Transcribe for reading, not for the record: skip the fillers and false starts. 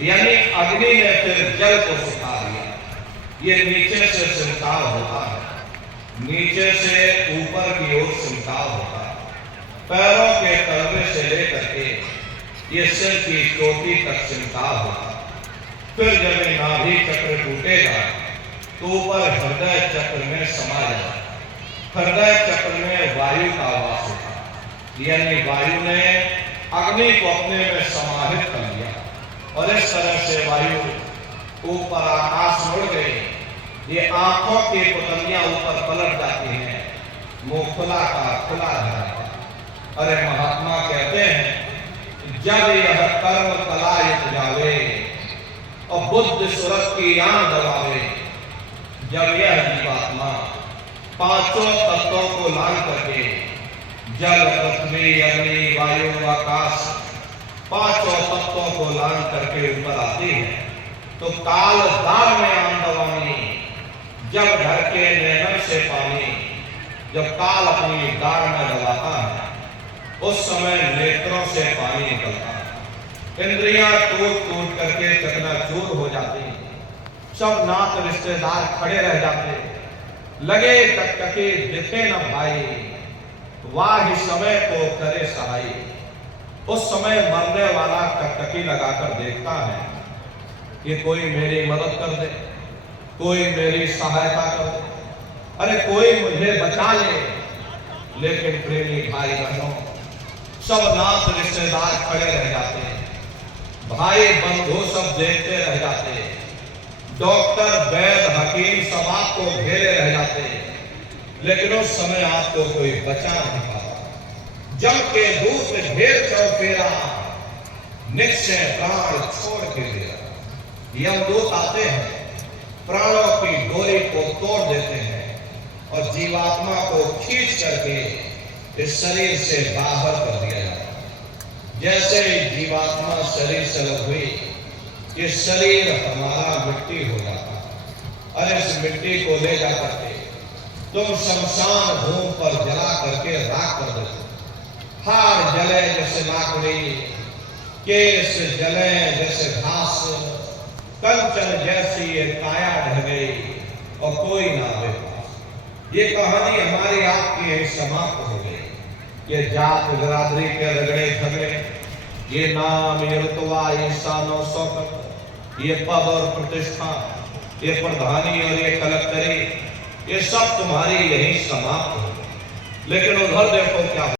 यानी अग्नि ने फिर जल को सुखा दिया। ये नीचे से सिमटाव होता है, नीचे से ऊपर की ओर सिमटाव होता है। पैरों के तलवे से लेकर के ये सिर की चोटी तक सिमटाव होता है। फिर जब ये नाभि चक्र टूटेगा तो ऊपर हृदय चक्र में समा जाएगा। हृदय चक्र में वायु का वास होता है, यानी वायु ने अग्नि को अपने में समाहित कर लिया और इस तरह से वायु ऊपर आकाश उड़ गई। ये आंखों की पुतलियां ऊपर पलट जाती हैं, मुंह खुला का खुला रहता है। अरे महात्मा कहते हैं जब यह कर्म कलायत जावे और बुद्ध सुरत की आन दबावे, जब यह जीवात्मा पांचों तत्वों को लान करके जल पृथ्वी अग्नि वायु आकाश पांचों तत्वों को लान करके ऊपर आती है तो काल दार में आन दबानी, जब घर के नैनन से पानी, जब काल अपनी दार में दबाता है उस समय नेत्रों से पानी निकलता है। इंद्रियां टूट टूट करके चकनाचूर हो जाती हैं। सब नात रिश्तेदार खड़े रह जाते, लगे टकटके दिखे न भाई, वाह समय को करे सहाय। उस समय मरने वाला टकटकी लगाकर देखता है कि कोई मेरी मदद कर दे, कोई मेरी सहायता कर दे, अरे कोई मुझे बचा ले। लेकिन प्रेमी भाई बहनों, सब नात रिश्तेदार खड़े रह जाते हैं, भाई बंधु सब देखते रह जाते हैं, डॉक्टर वैद्य हकीम सब आपको घेरे रह जाते हैं, लेकिन उस समय आपको कोई बचा नहीं पाता। जम के दूत घेर चौफेरा, निश्चय प्राण छोड़ के दिया। यमदूत आते हैं, प्राणों की डोरी को तोड़ देते हैं और जीवात्मा को खींच करके इस शरीर से बाहर कर दिया जाता है। जैसे ही जीवात्मा शरीर से अलग हुई, ये शरीर हमारा मिट्टी हो जाता है और इस मिट्टी को ले जा करके तुम शमशान भूमि पर जला करके राख कर देते। हार जले जैसे लाकड़ी, केस जले जैसे घास, कंचन जैसी ये काया ढह गई और कोई ना आवे पास। ये कहानी हमारी आपकी यही समाप्त हो गई। ये जात बिरादरी के रगड़े झगड़े, ये नाम, ये रुतबा, ये शानो शौकत, ये पद और प्रतिष्ठा, ये प्रधानी और ये कलेक्टरी, ये सब तुम्हारी यही समाप्त हो। लेकिन उधर देखो क्या